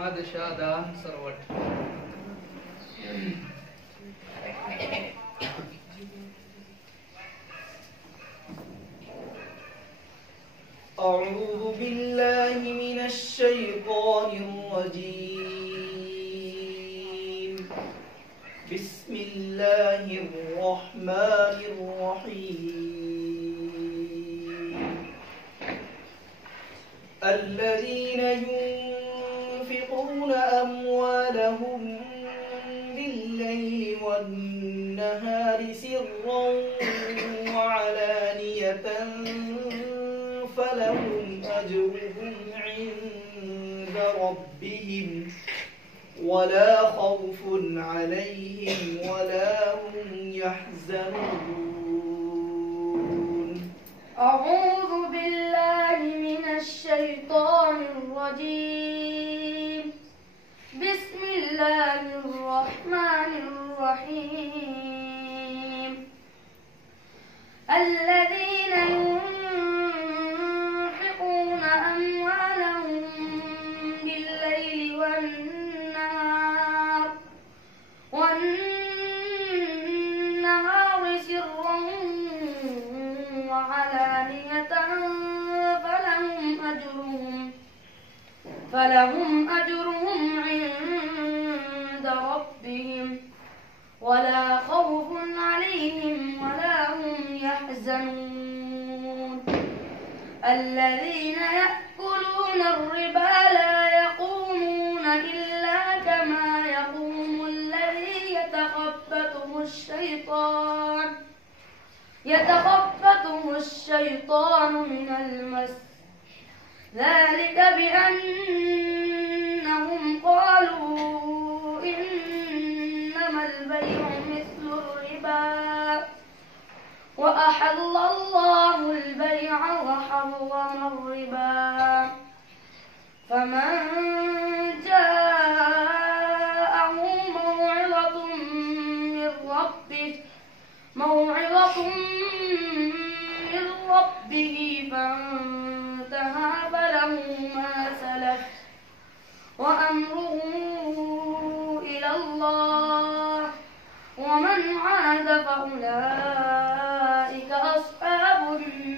अहमद शादान सरवट। أعوذ بالله من الشيطان الرجيم. بسم الله الرحمن الرحيم. الذين ينفقون أموالهم بالليل والنهار سرا وعلانية فلهم أجرهم عند ربهم ولا خوف عليهم ولا هم يحزنون. أعوذ بالله من الشيطان الرجيم. بسم الله الرحمن الرحيم. الذين ينفقون أموالهم بالليل والنهار سرا وعلانية فلهم أجرهم عند ربهم ولا خوف عليهم ولا هم يحزنون. الذين يأكلون الربا لا يقومون إلا كما يقوم الذي يتخبطه الشيطان من المس، ذلك بأنهم قالوا إنما البيع مثل الربا وأحل الله البيع وحرم الربا. فمن جاءه موعظة من ربه فانتهى فله ما سلف وأمره إلى الله ومن عاد فأولئك أصحاب النار